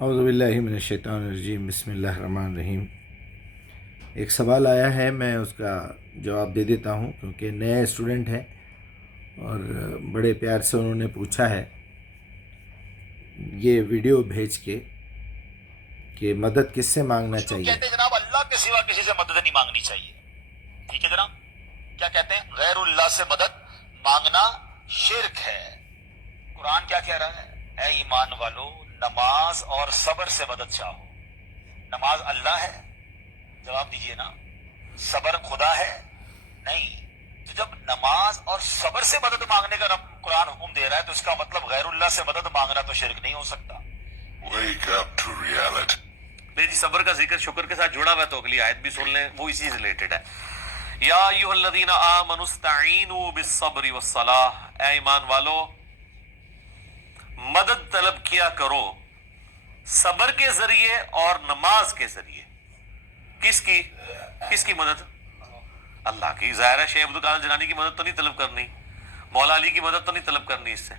اعوذ باللہ من الشیطان الرجیم، بسم اللہ الرحمن الرحیم۔ ایک سوال آیا ہے، میں اس کا جواب دے دیتا ہوں کیونکہ نئے اسٹوڈنٹ ہیں اور بڑے پیار سے انہوں نے پوچھا ہے یہ ویڈیو بھیج کے کہ مدد کس سے مانگنا چاہیے۔ کہتے ہیں جناب اللہ کے سوا کسی سے مدد نہیں مانگنی چاہیے، ٹھیک ہے جناب؟ کیا کہتے ہیں؟ غیر اللہ سے مدد مانگنا شرک ہے۔ قرآن کیا کہہ رہا ہے؟ اے ایمان والو، نماز اور صبر سے مدد چاہو۔ نماز اللہ ہے؟ جواب دیجئے نا۔ صبر خدا ہے؟ نہیں۔ تو جب نماز اور صبر سے مدد مانگنے کا رب قرآن حکم دے رہا ہے تو اس کا مطلب غیر اللہ سے مدد مانگنا تو شرک نہیں ہو سکتا۔ Wake up to reality۔ جی صبر کا ذکر شکر کے ساتھ جڑا ہوا ہے تو اگلی آیت بھی سن لیں، وہ اسی ریلیٹڈ ہے۔ یا ایھا الذین آمنوا استعینوا بالصبر والصلاۃ، اے ایمان والو مدد طلب کیا کرو صبر کے ذریعے اور نماز کے ذریعے۔ کس کی مدد؟ اللہ کی۔ ظاہر ہے شیخ عبد القادر جیلانی کی مدد تو نہیں طلب کرنی، مولا علی کی مدد تو نہیں طلب کرنی، اس سے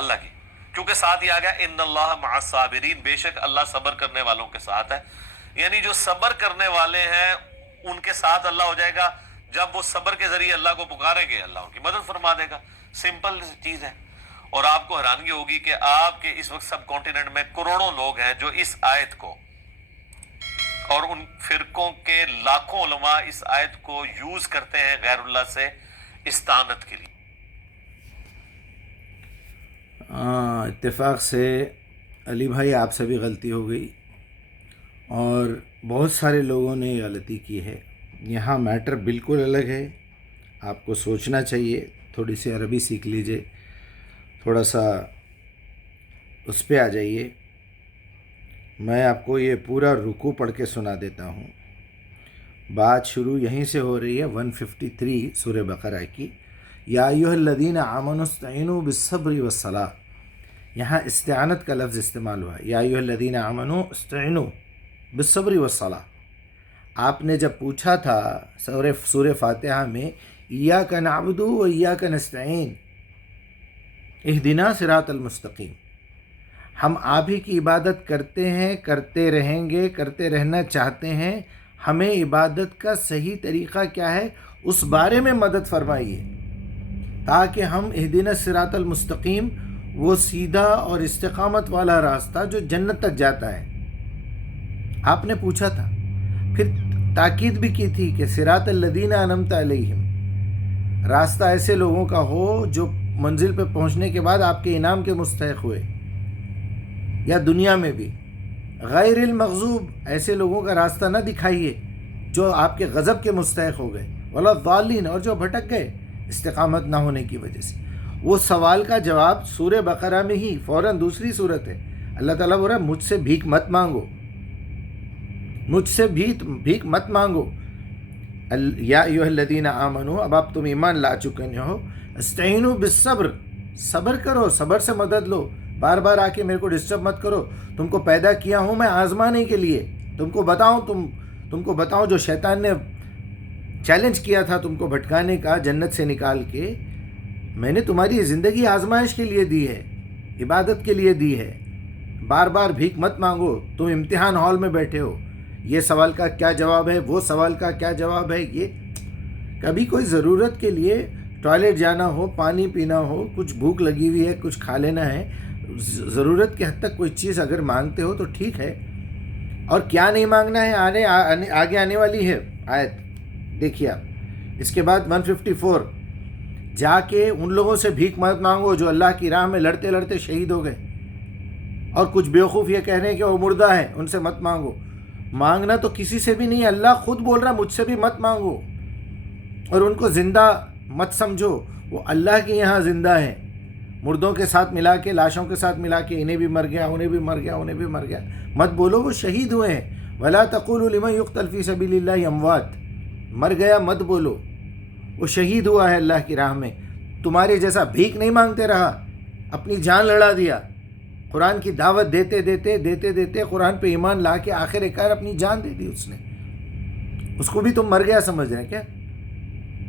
اللہ کی، کیونکہ ساتھ ہی آ گیا ان اللہ مع الصابرین، بے شک اللہ صبر کرنے والوں کے ساتھ ہے۔ یعنی جو صبر کرنے والے ہیں ان کے ساتھ اللہ ہو جائے گا، جب وہ صبر کے ذریعے اللہ کو پکاریں گے اللہ ان کی مدد فرما دے گا۔ سمپل چیز ہے۔ اور آپ کو حیرانگی ہوگی کہ آپ کے اس وقت سب کانٹیننٹ میں کروڑوں لوگ ہیں جو اس آیت کو اور ان فرقوں کے لاکھوں علماء اس آیت کو یوز کرتے ہیں غیر اللہ سے استعانت کے لیے۔ اتفاق سے علی بھائی آپ سے بھی غلطی ہو گئی اور بہت سارے لوگوں نے یہ غلطی کی ہے۔ یہاں میٹر بالکل الگ ہے، آپ کو سوچنا چاہیے، تھوڑی سی عربی سیکھ لیجئے، تھوڑا سا اس پہ آ جائیے۔ میں آپ کو یہ پورا رکوع پڑھ کے سنا دیتا ہوں۔ بات شروع یہیں سے ہو رہی ہے 153 سورہ بقرہ کی۔ یا ایھا الذین آمنوا استعینوا بالصبر والصلاۃ، یہاں استعانت کا لفظ استعمال ہوا ہے۔ یا ایھا الذین آمنوا استعینوا بالصبر والصلاۃ۔ آپ نے جب پوچھا تھا سورہ فاتحہ میں ایاک نعبد و ایاک نستعین اہدنا صراط المستقیم، ہم آپ ہی کی عبادت کرتے ہیں، کرتے رہیں گے، کرتے رہنا چاہتے ہیں، ہمیں عبادت کا صحیح طریقہ کیا ہے اس بارے میں مدد فرمائیے تاکہ ہم اہدنا صراط المستقیم، وہ سیدھا اور استقامت والا راستہ جو جنت تک جاتا ہے، آپ نے پوچھا تھا۔ پھر تاکید بھی کی تھی کہ صراط الذین انعمت علیہم، راستہ ایسے لوگوں کا ہو جو منزل پہ پہنچنے کے بعد آپ کے انعام کے مستحق ہوئے، یا دنیا میں بھی۔ غیر المغضوب، ایسے لوگوں کا راستہ نہ دکھائیے جو آپ کے غضب کے مستحق ہو گئے، ولا الضالین، اور جو بھٹک گئے استقامت نہ ہونے کی وجہ سے۔ وہ سوال کا جواب سورہ بقرہ میں ہی فوراً دوسری صورت ہے، اللہ تعالیٰ بول رہا ہے مجھ سے بھیک مت مانگو، مجھ سے بھیک مت مانگو۔ یا ایھا الذین آمنوا، اب آپ تم ایمان لا چکے ہو، استعینوا بالصبر، صبر کرو، صبر سے مدد لو، بار بار آ کے میرے کو ڈسٹرب مت کرو، تم کو پیدا کیا ہوں میں آزمانے کے لیے، تم کو بتاؤں جو شیطان نے چیلنج کیا تھا تم کو بھٹکانے کا جنت سے نکال کے، میں نے تمہاری زندگی آزمائش کے لیے دی ہے، عبادت کے لیے دی ہے، بار بار بھیک مت مانگو، تم امتحان ہال میں بیٹھے ہو، یہ سوال کا کیا جواب ہے، وہ سوال کا کیا جواب ہے۔ یہ کبھی کوئی ضرورت کے لیے ٹوائلٹ جانا ہو، پانی پینا ہو، کچھ بھوک لگی ہوئی ہے، کچھ کھا لینا ہے، ضرورت کے حد تک کوئی چیز اگر مانگتے ہو تو ٹھیک ہے، اور کیا نہیں مانگنا ہے آگے آنے والی ہے آیت، دیکھیے آپ۔ اس کے بعد 154، جا کے ان لوگوں سے بھیک مت مانگو جو اللہ کی راہ میں لڑتے لڑتے شہید ہو گئے، اور کچھ بیوقوف یہ کہہ رہے ہیں کہ وہ مردہ ہے، ان سے مت مانگو۔ مانگنا تو کسی سے بھی نہیں، اللہ خود بول رہا مجھ سے بھی مت مانگو، اور ان کو زندہ مت سمجھو، وہ اللہ کے یہاں زندہ ہے، مردوں کے ساتھ ملا کے، لاشوں کے ساتھ ملا کے، انہیں بھی مر گیا، انہیں بھی مر گیا، انہیں بھی مر گیا، مت بولو وہ شہید ہوئے ہیں۔ وَلَا تَقُولُوا لِمَنْ يُقْتَلْ فِي سَبِيلِ اللَّهِ أَمْوَاتٌ، مر گیا مت بولو، وہ شہید ہوا ہے اللہ کی راہ میں، تمہارے جیسا بھیک نہیں مانگتے رہا، اپنی جان لڑا دیا، قرآن کی دعوت دیتے دیتے قرآن پہ ایمان لا کے آخر کار اپنی جان دے دی اس نے، اس کو بھی تم مر گیا سمجھ رہے ہیں کیا؟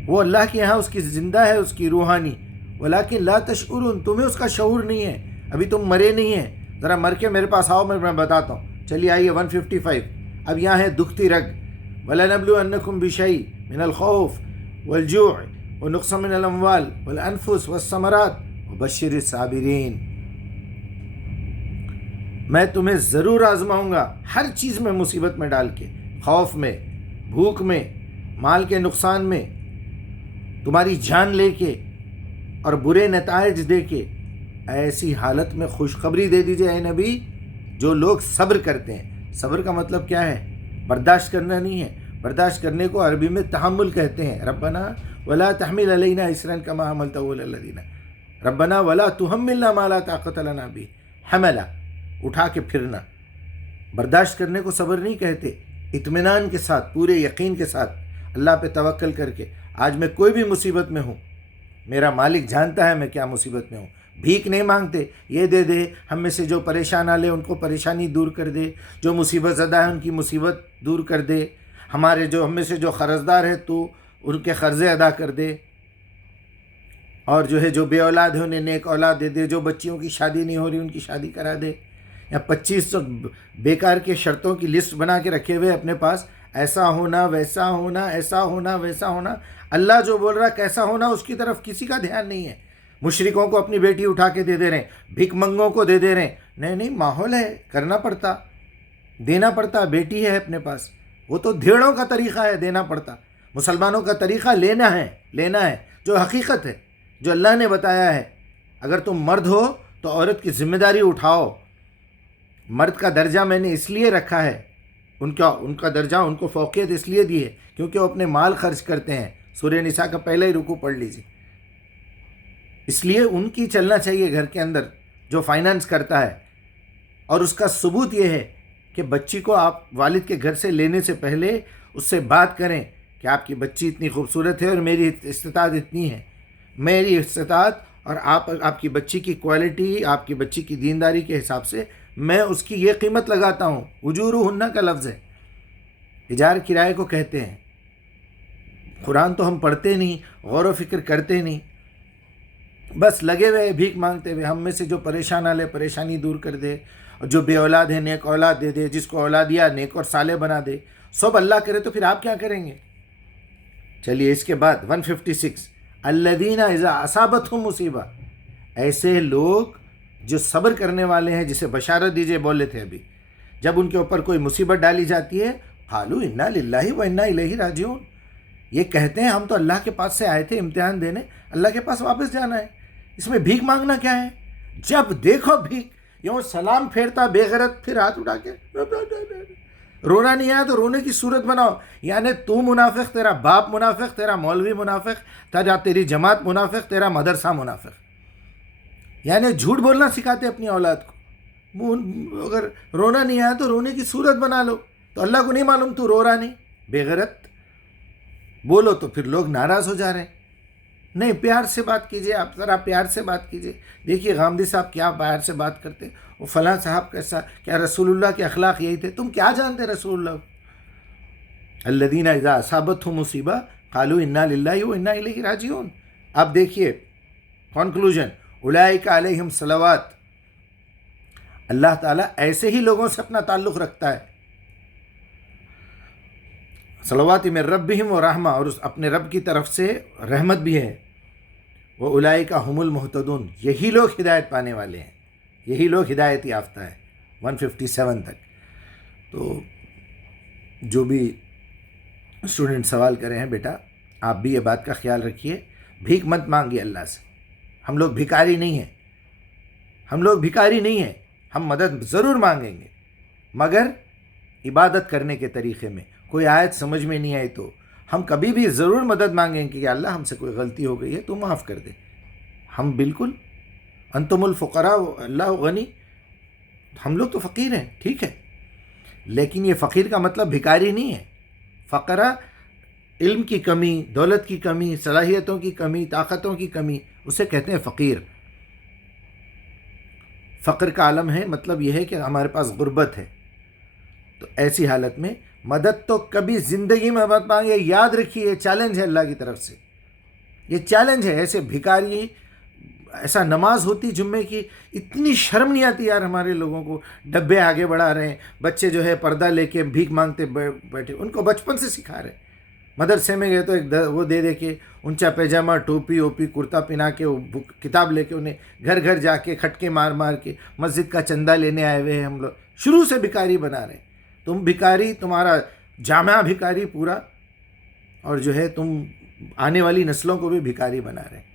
وہ اللہ کے یہاں اس کی زندہ ہے، اس کی روحانی، ولیکن لا تشعرون، تمہیں اس کا شعور نہیں ہے، ابھی تم مرے نہیں ہیں، ذرا مر کے میرے پاس آؤ، میں بتاتا ہوں. چلیے آئیے 155. اب یہاں ہے دکھتی رگ. وَلَنَبْلُوَنَّكُمْ بِشَيْءٍ مِنَ الْخَوْفِ وَالْجُوعِ وَنَقْصٍ مِنَ الْأَمْوَالِ وَالْأَنفُسِ وَالثَّمَرَاتِ وَبَشِّرِ الصَّابِرِينَ. میں تمہیں ضرور آزماؤں گا، ہر چیز میں مصیبت میں ڈال کے، خوف میں، بھوک میں، مال کے نقصان میں، تمہاری جان لے کے اور برے نتائج دے کے. ایسی حالت میں خوشخبری دے دیجئے اے نبی جو لوگ صبر کرتے ہیں. صبر کا مطلب کیا ہے؟ برداشت کرنا نہیں ہے. برداشت کرنے کو عربی میں تحمل کہتے ہیں. ربنا ولا تحمل علینا اسرا کما حملته علی الذین، ربنا ولا تحملنا ما لا طاقت لنا به. حملا، اٹھا کے پھرنا. برداشت کرنے کو صبر نہیں کہتے. اطمینان کے ساتھ، پورے یقین کے ساتھ، اللہ پہ توکل کر کے. آج میں کوئی بھی مصیبت میں ہوں، میرا مالک جانتا ہے میں کیا مصیبت میں ہوں. بھیک نہیں مانگتے، یہ دے دے، ہم میں سے جو پریشان آ لے ان کو پریشانی دور کر دے، جو مصیبت زدہ ہے ان کی مصیبت دور کر دے، ہمارے جو ہم میں سے جو قرضدار ہے تو ان کے قرضے ادا کر دے، اور جو ہے جو بے اولاد ہے انہیں نیک اولاد دے دے، جو بچیوں کی شادی نہیں ہو رہی ان کی شادی کرا دے. یا 2500 بیکار کے شرطوں کی لسٹ بنا کے رکھے ہوئے اپنے پاس، ایسا ہونا ویسا ہونا، ایسا ہونا ویسا ہونا. اللہ جو بول رہا کیسا ہونا اس کی طرف کسی کا دھیان نہیں ہے. مشرکوں کو اپنی بیٹی اٹھا کے دے دے رہے ہیں، بھیک منگوں کو دے دے رہے ہیں. نہیں، ماحول ہے، کرنا پڑتا، دینا پڑتا. بیٹی ہے اپنے پاس، وہ تو دھیڑوں کا طریقہ ہے، دینا پڑتا. مسلمانوں کا طریقہ لینا ہے جو حقیقت ہے، جو اللہ نے بتایا ہے. اگر تم مرد ہو تو عورت کی ذمہ داری اٹھاؤ. مرد کا درجہ میں نے اس لیے رکھا ہے، ان کا درجہ، ان کو فوقیت اس لیے دی ہے کیونکہ وہ اپنے مال خرچ کرتے ہیں. سورہ نساء کا پہلا ہی رکوع پڑھ لیجیے. اس لیے ان کی چلنا چاہیے گھر کے اندر جو فائنانس کرتا ہے. اور اس کا ثبوت یہ ہے کہ بچی کو آپ والد کے گھر سے لینے سے پہلے اس سے بات کریں کہ آپ کی بچی اتنی خوبصورت ہے اور میری استطاعت اتنی ہے. میری استطاعت اور آپ کی بچی کی کوالٹی، آپ کی بچی کی دینداری کے حساب سے میں اس کی یہ قیمت لگاتا ہوں. اجورہن کا لفظ ہے، اجار کرائے کو کہتے ہیں. قرآن تو ہم پڑھتے نہیں، غور و فکر کرتے نہیں، بس لگے ہوئے بھیک مانگتے ہوئے. ہم میں سے جو پریشان آ لے پریشانی دور کر دے، اور جو بے اولاد ہے نیک اولاد دے دے، جس کو اولاد دیا نیک اور صالح بنا دے. سب اللہ کرے تو پھر آپ کیا کریں گے؟ چلیے اس کے بعد 156. الذین اذا اصابتہم مصیبہ، ایسے لوگ جو صبر کرنے والے ہیں، جسے بشارت دیجئے بولے تھے ابھی. جب ان کے اوپر کوئی مصیبت ڈالی جاتی ہے، قالوا انا للہ و انا الیہ راجعون، یہ کہتے ہیں ہم تو اللہ کے پاس سے آئے تھے امتحان دینے، اللہ کے پاس واپس جانا ہے. اس میں بھیک مانگنا کیا ہے؟ جب دیکھو بھیک، یوں سلام پھیرتا بے غیرت، پھر ہاتھ اٹھا کے رونا نہیں آیا تو رونے کی صورت بناؤ. یعنی تو منافق، تیرا باپ منافق، تیرا مولوی منافق، تیری جماعت منافق، تیرا مدرسہ منافق. یعنی جھوٹ بولنا سکھاتے اپنی اولاد کو. اگر رونا نہیں آیا تو رونے کی صورت بنا لو. تو اللہ کو نہیں معلوم تو رو رہا نہیں؟ بے غیرت بولو تو پھر لوگ ناراض ہو جا رہے ہیں. نہیں، پیار سے بات کیجئے. آپ ذرا پیار سے بات کیجئے. دیکھیے غامدی صاحب کیا پیار سے بات کرتے، وہ فلاں صاحب کیسا، کیا رسول اللہ کے اخلاق یہی تھے؟ تم کیا جانتے رسول اللہ؟ الذین اذا اصابتہم مصیبہ قالوا انا للہ و انا الیہ راجعون. اب دیکھیے کنکلوژن، اولئک علیہم صلوات. اللہ تعالیٰ ایسے ہی لوگوں سے اپنا تعلق رکھتا ہے. صلوات من ربہم و رحمہ، اور اس اپنے رب کی طرف سے رحمت بھی ہے. وہ اولئک ہم المہتدون، یہی لوگ ہدایت پانے والے ہیں، یہی لوگ ہدایت یافتہ ہیں. 157 تک. تو جو بھی اسٹوڈنٹ سوال کرے ہیں، بیٹا آپ بھی یہ بات کا خیال رکھیے، بھیک مت مانگیے اللہ سے. ہم لوگ بھکاری نہیں ہیں، ہم مدد ضرور مانگیں گے، مگر عبادت کرنے کے طریقے میں. کوئی آیت سمجھ میں نہیں آئی تو ہم کبھی بھی ضرور مدد مانگیں گے کہ اللہ ہم سے کوئی غلطی ہو گئی ہے تو معاف کر دے. ہم بالکل، انتم الفقراء اللہ غنی، ہم لوگ تو فقیر ہیں، ٹھیک ہے، لیکن یہ فقیر کا مطلب بھکاری نہیں ہے. فقرا علم کی کمی، دولت کی کمی، صلاحیتوں کی کمی، طاقتوں کی کمی، اسے کہتے ہیں فقیر. فقر کا عالم ہے، مطلب یہ ہے کہ ہمارے پاس غربت ہے. تو ایسی حالت میں مدد تو کبھی زندگی میں مت مانگے. یاد رکھیے یہ چیلنج ہے اللہ کی طرف سے، یہ چیلنج ہے. ایسے بھکاری ایسا نماز ہوتی جمعے کی، اتنی شرم نہیں آتی یار ہمارے لوگوں کو. ڈبے آگے بڑھا رہے ہیں، بچے جو ہے پردہ لے کے بھیک مانگتے بیٹھے، ان کو بچپن سے سکھا رہے ہیں. مدرسے میں گئے تو ایک وہ دے کے اونچا پیجامہ، ٹوپی اوپی، کرتا پہنا کے، وہ کتاب لے کے، انہیں گھر گھر جا کے کھٹکے مار مار کے مسجد کا چندہ لینے آئے ہوئے ہیں. ہم لوگ شروع سے بھکاری بنا رہے ہیں. تم بھکاری، تمہارا جامعہ بھکاری پورا، اور جو ہے تم آنے والی نسلوں کو بھی بھکاری بنا رہے ہیں.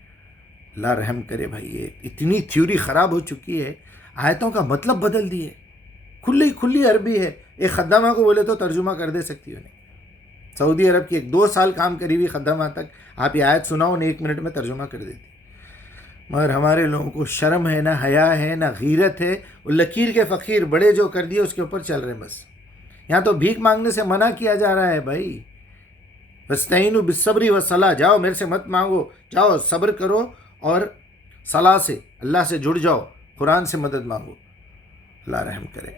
اللہ رحم کرے بھائی. یہ اتنی تھیوری خراب ہو چکی ہے، آیتوں کا مطلب بدل دیے. کھلی عربی ہے، ایک خدامہ کو بولے تو ترجمہ کر دے سکتی انہیں. سعودی عرب کی ایک 2 سال کام کری ہوئی خدامہ تک آپ یہ آیت سناؤ، انہیں 1 منٹ میں ترجمہ کر دیتی. مگر ہمارے لوگوں کو شرم ہے، نہ حیا ہے، نہ غیرت ہے. وہ لکیر کے فقیر بڑے جو کر دیے اس کے اوپر چل رہے ہیں بس. یہاں تو بھیک مانگنے سے منع کیا جا رہا ہے بھائی. وَاسْتَعِينُوا بِالصَّبْرِ وَالصَّلَاةِ، جاؤ میرے سے مت مانگو، جاؤ صبر کرو اور صلاح سے، اللہ سے جڑ جاؤ، قرآن سے مدد مانگو. اللہ رحم کرے.